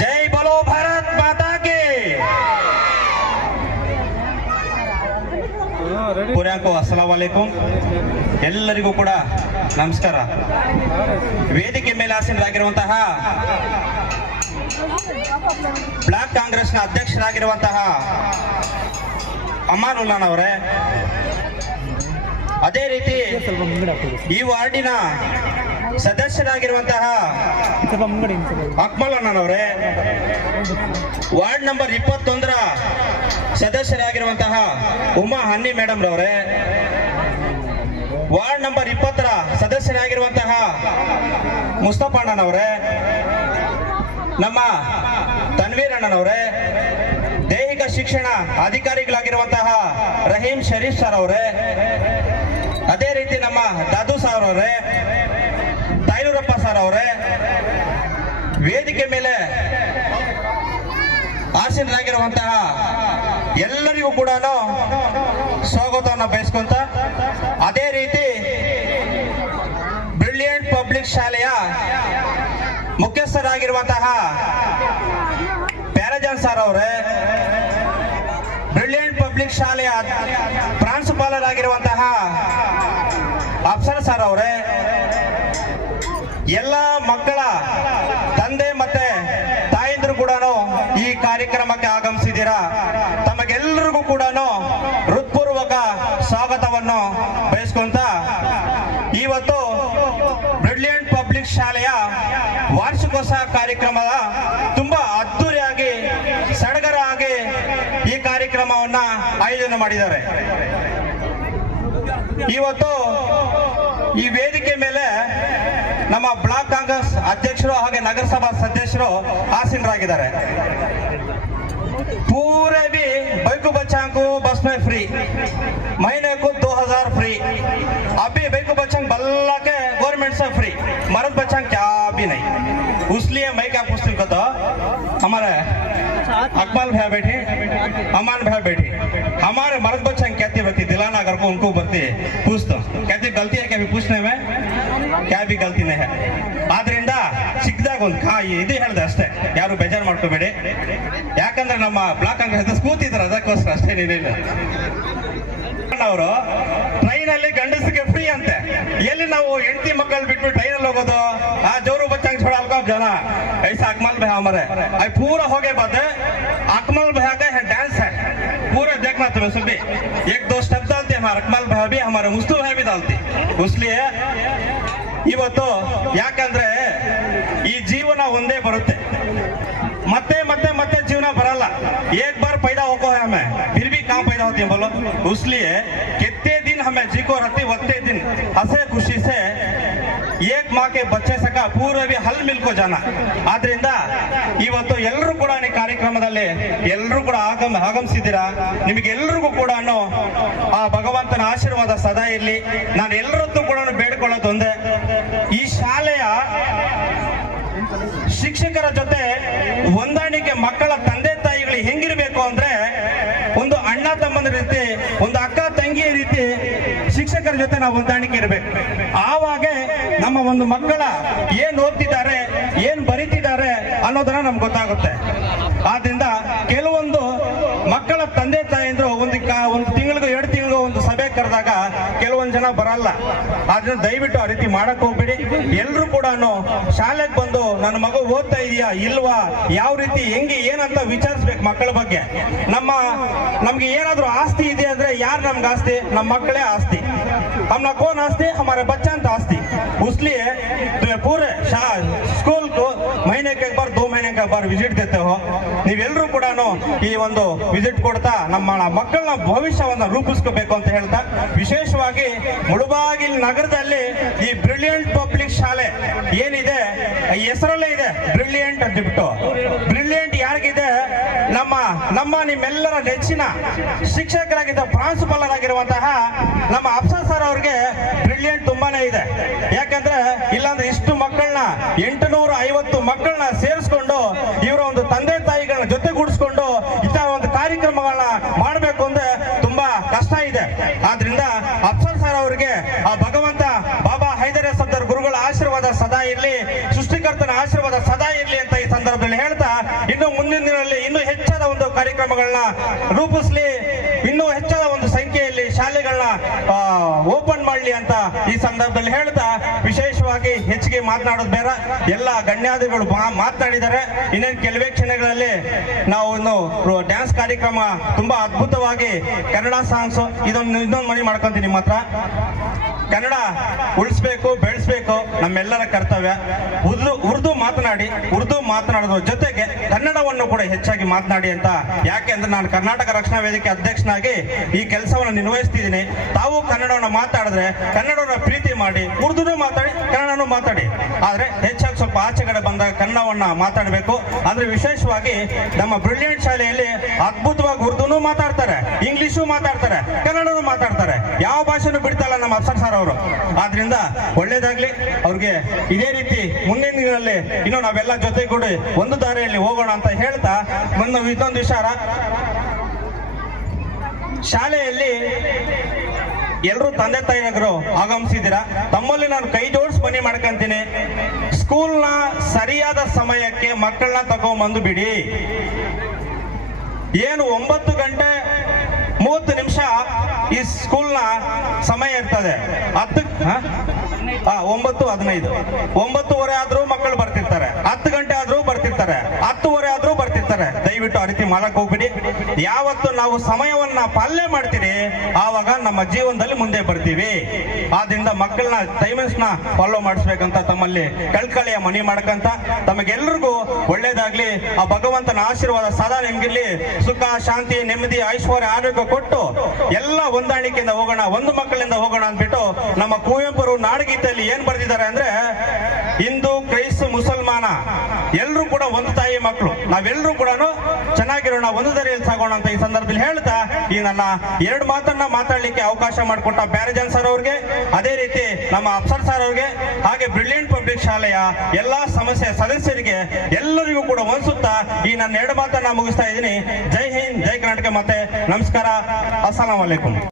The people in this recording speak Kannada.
ಜೈ ಬಲೋ ಭಾರತ್ ಮಾತಾ ಕೆ ಪುರ್ಯಾಂಕು ಅಸ್ಸಲಾಂ ವಲೈಕುಂ ಎಲ್ಲರಿಗೂ ಕೂಡ ನಮಸ್ಕಾರ. ವೇದಿಕೆ ಮೇಲೆ ಆಸೀನರಾಗಿರುವಂತಹ ಬ್ಲಾಕ್ ಕಾಂಗ್ರೆಸ್ನ ಅಧ್ಯಕ್ಷರಾಗಿರುವಂತಹ ಅಮಾನುಲ್ಲಾನ್ ಅವರೇ, ಅದೇ ರೀತಿ ಈ ವಾರ್ಡಿನ ಸದಸ್ಯರಾಗಿರುವಂತಹ ಸ್ವಲ್ಪ ಮುಂಗಡೆ ಅಕ್ಮಲ್ ಅಣ್ಣನವರೇ. ವಾರ್ಡ್ ನಂಬರ್ ಇಪ್ಪತ್ತೊಂದರ ಸದಸ್ಯರಾಗಿರುವಂತಹ ಉಮಾ ಹನ್ನಿ ಮೇಡಮ್ ರವರೇ ವಾರ್ಡ್ ನಂಬರ್ ಇಪ್ಪತ್ತರ ಸದಸ್ಯರಾಗಿರುವಂತಹ ಮುಸ್ತಫಾ ಅಣ್ಣನವರೇ. ನಮ್ಮ ತನ್ವೀರ್ ಅಣ್ಣನವರೇ. ದೈಹಿಕ ಶಿಕ್ಷಣ ಅಧಿಕಾರಿಗಳಾಗಿರುವಂತಹ ರಹೀಂ ಶರೀಫ್ ಸರ್ ಅವರೇ. ಅದೇ ರೀತಿ ನಮ್ಮ ದಾದು ಸರ್ ಅವರೇ ತೈರೂರಪ್ಪ ಸರ್ ಅವರೇ. ವೇದಿಕೆ ಮೇಲೆ ಆಸೀನರಾಗಿರುವಂತಹ ಎಲ್ಲರಿಗೂ ಕೂಡ ಸ್ವಾಗತವನ್ನು ಬಯಸ್ಕೊಂತ ಅದೇ ರೀತಿ ಬ್ರಿಲಿಯಂಟ್ ಪಬ್ಲಿಕ್ ಶಾಲೆಯ ಮುಖ್ಯಸ್ಥರಾಗಿರುವಂತಹ ಪ್ಯಾರಜಾನ್ ಸರ್ ಅವರೇ, ಬ್ರಿಲಿಯಂಟ್ ಪಬ್ಲಿಕ್ ಶಾಲೆಯ ಪ್ರಾಂಶುಪಾಲರಾಗಿರುವಂತಹ ಅಫ್ಸರ್ ಸರ್ ಅವರೇ, ಎಲ್ಲ ತಿಳಿಸ್ಕೊಂತ ಇವತ್ತು ಬ್ರಿಲಿಯಂಟ್ ಪಬ್ಲಿಕ್ ಶಾಲೆಯ ವಾರ್ಷಿಕೋತ್ಸವ ಕಾರ್ಯಕ್ರಮದ ತುಂಬಾ ಅದ್ದೂರಿಯಾಗಿ ಸಡಗರ ಆಗಿ ಈ ಕಾರ್ಯಕ್ರಮವನ್ನ ಆಯೋಜನೆ ಮಾಡಿದ್ದಾರೆ. ಇವತ್ತು ಈ ವೇದಿಕೆ ಮೇಲೆ ನಮ್ಮ ಬ್ಲಾಕ್ ಕಾಂಗ್ರೆಸ್ ಅಧ್ಯಕ್ಷರು ಹಾಗೆ ನಗರಸಭಾ ಸದಸ್ಯರು ಆಸೀನರಾಗಿದ್ದಾರೆ. ಪೂರೇ ಬಿ ಬೈಕು ಬಚಾಂಕು ಬಸ್ ಮೇ ಫ್ರೀ. क्या भी नहीं उसलिए मैं क्या पूछती हूँ तो हमारे अकबाल भैया बैठे अमान भैया बैठे हमारे मर्द बच्चा कहती बत्ती दिलाना अगर को उनको बत्ती पूछ दो कहती गलती है क्या भी पूछने में क्या भी गलती नहीं है ಆದ್ರಿಂದ ಚಿಕ್ಕದಾಗ ಒಂದು ಕಾ ಇದು ಹೇಳ್ದೆ ಅಷ್ಟೇ ಯಾರು ಬೇಜಾರು ಮಾಡ್ಕೋಬೇಡಿ ಯಾಕಂದ್ರೆ ನಮ್ಮ ಬ್ಲಾಕ್ ಕಾಂಗ್ರೆಸ್ ಕೂತಿದ್ರು ಅದಕ್ಕೋಸ್ಕರ ಅಷ್ಟೇ ನೀನಿಲ್ಲ ಅವರು ಟ್ರೈನ್ ಅಲ್ಲಿ ಗಂಡಸಿಗೆ ಫ್ರೀ ಅಂತೆ ಎಲ್ಲಿ ನಾವು ಹೆಂಡತಿ ಮಕ್ಕಳು ಬಿಟ್ಟು ಟ್ರೈನ್ ಅಲ್ಲಿ ಹೋಗೋದು ಆ ಜೋರು ಬಚ್ಚಂಗ್ छोड़ा अलका जना ऐसा अकमल भैया हमारे आई पूरा हो गए बात है अकमल भैया का है डांस है पूरा देखना तुम्हें सुबह एक दो स्टेप डालते हैं हमारे अकमल भैया भी हमारे मुस्तु भैया भी डालते इसलिए ಇವತ್ತು ಯಾಕಂದ್ರೆ ಈ ಜೀವನ ಒಂದೇ ಬರುತ್ತೆ ಮತ್ತೆ ಮತ್ತೆ ಮತ್ತೆ जीवना बरला एक बार पैदा होको है हमें फिर भी आदमी बोलो इसलिए कितने दिन हमें ದಿನ. को रहती वत्ते ಏಕ್ ಮಾಕೆ ಬಚ್ಚೆ ಸಕ ಪೂರ್ವವಿ ಹಲ್ ಮಿಲ್ಕೋ ಜನ. ಆದ್ರಿಂದ ಇವತ್ತು ಎಲ್ಲರೂ ಕೂಡ ಈ ಕಾರ್ಯಕ್ರಮದಲ್ಲಿ ಎಲ್ಲರೂ ಕೂಡ ಆಗಮ ಆಗಮಿಸಿದ್ದೀರಾ? ನಿಮಗೆಲ್ರಿಗೂ ಕೂಡ ಆ ಭಗವಂತನ ಆಶೀರ್ವಾದ ಸದಾ ಇರಲಿ. ನಾನು ಎಲ್ಲರದ್ದು ಕೂಡ ಬೇಡ್ಕೊಳ್ಳೋದು ಒಂದೇ. ಈ ಶಾಲೆಯ ಶಿಕ್ಷಕರ ಜೊತೆ ಹೊಂದಾಣಿಕೆ ಮಕ್ಕಳ ಜೊತೆ ನಾವು ಹೊಂದಾಣಿಕೆ ಇರಬೇಕು. ಆವಾಗ ನಮ್ಮ ಒಂದು ಮಕ್ಕಳ ಏನ್ ಓದ್ತಿದ್ದಾರೆ, ಏನ್ ಬರೀತಿದ್ದಾರೆ ಅನ್ನೋದನ್ನ ನಮ್ಗೆ ಗೊತ್ತಾಗುತ್ತೆ. ಆದ್ರಿಂದ ಕೆಲವೊಂದು ಮಕ್ಕಳ ತಂದೆ ತಾಯಂದ್ರು ಜನ ಬರಲ್ಲ. ಆದ್ರೆ ದಯವಿಟ್ಟು ಆ ರೀತಿ ಮಾಡಕ್ ಹೋಗ್ಬೇಡಿ. ಎಲ್ಲರೂ ಕೂಡ ಶಾಲೆಗೆ ಬಂದು ನನ್ನ ಮಗು ಓದ್ತಾ ಇದೆಯಾ, ಇಲ್ವಾ, ಯಾವ ರೀತಿ, ಹೆಂಗೆ, ಏನಂತ ವಿಚಾರಿಸ್ಬೇಕು ಮಕ್ಕಳ ಬಗ್ಗೆ. ನಮ್ಮ, ನಮ್ಗೆ ಏನಾದ್ರೂ ಆಸ್ತಿ ಇದೆ ಅಂದ್ರೆ ಯಾರು ನಮ್ಗೆ ಆಸ್ತಿ? ನಮ್ಮ ಮಕ್ಕಳೇ ಆಸ್ತಿ. ಹಮ್ನ ಕೋನ್ ಆಸ್ತಿ? ಹಮಾರ ಬಚ್ಚಾ ಅಂತ ಆಸ್ತಿ. ಉಸ್ಲಿ ಪೂರೆ ಸ್ಕೂಲ್ ಮਹੀನೆಗೆ ಬಾರ್ ದೋ ಮಹಿನೆಗೆ ಬಾರ್ ವಿಸಿಟ್ ತೆತ್ತೇವೋ? ನೀವೆಲ್ಲರೂ ಕೂಡ ಈ ಒಂದು ವಿಸಿಟ್ ಕೊಡ್ತಾ ನಮ್ಮ ಮಕ್ಕಳನ್ನ ಭವಿಷ್ಯವನ್ನು ರೂಪಿಸ್ಕೋಬೇಕು ಅಂತ ಹೇಳ್ತಾ, ವಿಶೇಷವಾಗಿ ಮುಳುಬಾಗಿಲ್ ನಗರದಲ್ಲಿ ಈ ಬ್ರಿಲಿಯಂಟ್ ಪಬ್ಲಿಕ್ ಶಾಲೆ ಏನಿದೆ ಹೆಸರಲ್ಲೇ ಇದೆ ಬ್ರಿಲಿಯಂಟ್ ಅಂತ ಬಿಟ್ಟು. ಬ್ರಿಲಿಯಂಟ್ ಯಾರಿಗಿದೆ? ನಮ್ಮ ನಮ್ಮ ನಿಮ್ಮೆಲ್ಲರ ನೆಚ್ಚಿನ ಶಿಕ್ಷಕರಾಗಿದ್ದ ಪ್ರಾಂಶುಪಾಲರಾಗಿರುವಂತಹ ನಮ್ಮ ಅಪ್ಸಾ ಸರ್ ಅವ್ರಿಗೆ ಬ್ರಿಲಿಯಂಟ್ ತುಂಬಾನೇ ಇದೆ. ಯಾಕಂದ್ರೆ ಇಲ್ಲಾಂದ್ರೆ ಇಷ್ಟು ಮಕ್ಕಳನ್ನ ಎಂಟು ಮಕ್ಕಳನ್ನ ಸೇರಿಸ್ಕೊಂಡು, ಇವರ ಒಂದು ತಂದೆ ತಾಯಿಗಳನ್ನ ಜೊತೆಗೂಡಿಸ್ಕೊಂಡು ಇಂಥ ಒಂದು ಕಾರ್ಯಕ್ರಮಗಳನ್ನ ಮಾಡಬೇಕು ಅಂದ್ರೆ ತುಂಬಾ ಕಷ್ಟ ಇದೆ. ಆದ್ರಿಂದ ಅಫ್ಸರ್ ಸರ್ ಅವರಿಗೆ ಆ ಭಗವಂತ ಬಾಬಾ ಹೈದರ ಸದ್ದರ್ ಗುರುಗಳ ಆಶೀರ್ವಾದ ಸದಾ ಇರಲಿ, ಸೃಷ್ಟಿಕರ್ತನ ಆಶೀರ್ವಾದ ಸದಾ ಇರಲಿ ಅಂತ ಈ ಸಂದರ್ಭ ಸಂದರ್ಭದಲ್ಲಿ ಹೇಳ್ತಾ, ಇನ್ನು ಮುಂದಿನ ದಿನಗಳಲ್ಲಿ ಇನ್ನೂ ಹೆಚ್ಚಾದ ಒಂದು ಕಾರ್ಯಕ್ರಮಗಳನ್ನ ರೂಪಿಸ್ಲಿ ಇನ್ನೂ ಹೆಚ್ಚಾದ ಒಂದು ಸಂಖ್ಯೆಯಲ್ಲಿ ಶಾಲೆಗಳನ್ನ ಓಪನ್ ಮಾಡಲಿ ಅಂತ ಈ ಸಂದರ್ಭದಲ್ಲಿ ಹೇಳ್ತಾ ವಿಶೇಷವಾಗಿ ಹೆಚ್ಚಿಗೆ ಮಾತನಾಡೋದು ಬೇಡ. ಎಲ್ಲ ಗಣ್ಯಾದಿಗಳು ಮಾತನಾಡಿದ್ದಾರೆ. ಇನ್ನೇನು ಕೆಲವೇ ಕ್ಷಣಗಳಲ್ಲಿ ನಾವು ಡ್ಯಾನ್ಸ್ ಕಾರ್ಯಕ್ರಮ ತುಂಬಾ ಅದ್ಭುತವಾಗಿ ಕನ್ನಡ ಸಾಂಗ್ಸ್ ಇದೊಂದು ಇನ್ನೊಂದು ಮನೆ ಮಾಡ್ಕೊಂತೀನಿ ನಿಮ್ಮ ಹತ್ರ. ಕನ್ನಡ ಉಳಿಸ್ಬೇಕು, ಬೆಳೆಸ್ಬೇಕು, ನಮ್ಮೆಲ್ಲರ ಕರ್ತವ್ಯ. ಉರ್ದು ಉರ್ದು ಮಾತನಾಡಿ, ಉರ್ದು ಮಾತನಾಡೋದ್ರ ಜೊತೆಗೆ ಕನ್ನಡವನ್ನು ಕೂಡ ಹೆಚ್ಚಾಗಿ ಮಾತನಾಡಿ ಅಂತ. ಯಾಕೆ ಅಂದ್ರೆ ನಾನು ಕರ್ನಾಟಕ ರಕ್ಷಣಾ ವೇದಿಕೆ ಅಧ್ಯಕ್ಷನಾಗಿ ಈ ಕೆಲಸವನ್ನು ನಿರ್ವಹಿಸ್ತಿದ್ದೀನಿ. ತಾವು ಕನ್ನಡವನ್ನು ಮಾತಾಡಿದ್ರೆ ಕನ್ನಡವನ್ನು ಪ್ರೀತಿ ಮಾಡಿ, ಉರ್ದುನೂ ಮಾತಾಡಿ, ಕನ್ನಡನೂ ಮಾತಾಡಿ. ಆದ್ರೆ ಹೆಚ್ಚಾಗಿ ಸ್ವಲ್ಪ ಆಚೆಗಡೆ ಬಂದಾಗ ಕನ್ನಡವನ್ನ ಮಾತಾಡಬೇಕು. ಅಂದ್ರೆ ವಿಶೇಷವಾಗಿ ನಮ್ಮ ಬ್ರಿಲಿಯಂಟ್ ಶಾಲೆಯಲ್ಲಿ ಅದ್ಭುತವಾಗಿ ಉರ್ದುನೂ ಮಾತಾಡ್ತಾರೆ ಇಂಗ್ಲಿಷು ಮಾತಾಡ್ತಾರೆ, ಕನ್ನಡನು ಮಾತಾಡ್ತಾರೆ. ಯಾವ ಭಾಷೆನೂ ಬಿಡ್ತಲ್ಲ ನಮ್ಮ ಅಫ್ಸರ್ ಸರ್ ಅವರು. ಆದ್ರಿಂದ ಒಳ್ಳೇದಾಗ್ಲಿ, ಅವ್ರಿಗೆ ಇದೇ ರೀತಿ ಮುಂದಿನ ದಿನದಲ್ಲಿ ಇನ್ನು ನಾವೆಲ್ಲ ಜೊತೆಗೂಡಿ ಒಂದು ದಾರಿಯಲ್ಲಿ ಹೋಗೋಣ ಅಂತ ಹೇಳ್ತಾ ಒಂದು ಇನ್ನೊಂದು ವಿಚಾರ. ಶಾಲೆಯಲ್ಲಿ ಎಲ್ಲರೂ ತಂದೆ ತಾಯಿನಗರು ಆಗಮಿಸಿದ್ದೀರಾ? ತಮ್ಮಲ್ಲಿ ನಾನು ಕೈ ಜೋಡಿಸಿ ಮನೆ ಮಾಡ್ಕೊಂತೀನಿ. ಸ್ಕೂಲ್ನ ಸರಿಯಾದ ಸಮಯಕ್ಕೆ ಮಕ್ಕಳನ್ನ ತಗೊಂಬಂದು ಬಿಡಿ. ಏನು ಒಂಬತ್ತು ಗಂಟೆ ಮೂವತ್ತು ನಿಮಿಷ ಈ ಸ್ಕೂಲ್ನ ಸಮಯ ಇರ್ತದೆ. ಹತ್ತು ಒಂಬತ್ತು ಹದಿನೈದು. ಒಂಬತ್ತುವರೆ ಆದ್ರೂ ಮಕ್ಕಳು ಬರ್ತಿರ್ತಾರೆ. ಹತ್ತು ಗಂಟೆ ಆದ್ರೂ ಬರ್ತಿರ್ತಾರೆ. ಹತ್ತುವರೆ ಆದ್ರೂ ದಯವಿಟ್ಟು ಆ ರೀತಿ ಮಾಡಕ್ ಹೋಗ್ಬಿಡಿ. ಯಾವತ್ತು ನಾವು ಸಮಯವನ್ನ ಪಾಲನೆ ಮಾಡ್ತೀರಿ, ಆವಾಗ ನಮ್ಮ ಜೀವನದಲ್ಲಿ ಮುಂದೆ ಬರ್ತೀವಿ. ಆದ್ರಿಂದ ಮಕ್ಕಳನ್ನ ಟೈಮಿಂಗ್ಸ್ನ ಫಾಲೋ ಮಾಡಿಸ್ಬೇಕಂತ ತಮ್ಮಲ್ಲಿ ಕಳ್ಕಳಿಯ ಮನಿ ಮಾಡ್ಕಂತ ತಮಗೆಲ್ಲರಿಗೂ ಒಳ್ಳೇದಾಗ್ಲಿ. ಆ ಭಗವಂತನ ಆಶೀರ್ವಾದ ಸದಾ ನಿಮ್ಗಿರ್ಲಿ. ಸುಖ, ಶಾಂತಿ, ನೆಮ್ಮದಿ, ಐಶ್ವರ್ಯ, ಆರೋಗ್ಯ ಕೊಟ್ಟು ಎಲ್ಲ ಹೊಂದಾಣಿಕೆಯಿಂದ ಹೋಗೋಣ, ಒಂದು ಮಕ್ಕಳಿಂದ ಹೋಗೋಣ ಅಂದ್ಬಿಟ್ಟು ನಮ್ಮ ಕುವೆಂಪುರು ನಾಡಗೀತೆಯಲ್ಲಿ ಏನ್ ಬರ್ದಿದ್ದಾರೆ ಅಂದ್ರೆ ಹಿಂದೂ, ಕ್ರೈಸ್ತ, ಮುಸಲ್ಮಾನ ಎಲ್ಲರೂ ಕೂಡ ಒಂದು ತಾಯಿ ಮಕ್ಕಳು ನಾವೆಲ್ಲರೂ ಕೂಡ ಚೆನ್ನಾಗಿರೋಣ, ಒಂದು ದರೆಯಲ್ಲಿ ಸಾಗೋಣ ಅಂತ ಈ ಸಂದರ್ಭದಲ್ಲಿ ಹೇಳ್ತಾ ಈ ನನ್ನ ಎರಡು ಮಾತನ್ನ ಮಾತಾಡಲಿಕ್ಕೆ ಅವಕಾಶ ಮಾಡಿಕೊಟ್ಟ ಬ್ಯಾರಜನ್ ಸರ್ ಅವ್ರಿಗೆ, ಅದೇ ರೀತಿ ನಮ್ಮ ಅಫ್ಸರ್ ಸರ್ ಅವ್ರಿಗೆ, ಹಾಗೆ ಬ್ರಿಲಿಯಂಟ್ ಪಬ್ಲಿಕ್ ಶಾಲೆಯ ಎಲ್ಲಾ ಸಮಸ್ಯೆ ಸದಸ್ಯರಿಗೆ ಎಲ್ಲರಿಗೂ ಕೂಡ ಹೊಂದಿಸುತ್ತಾ ಈ ನನ್ನ ಎರಡು ಮಾತನ್ನ ಮುಗಿಸ್ತಾ ಇದ್ದೀನಿ. ಜೈ ಹಿಂದ್, ಜೈ ಕರ್ನಾಟಕ, ಮತ್ತೆ ನಮಸ್ಕಾರ. ಅಸ್ಸಲಾಂ ವಲೈಕುಂ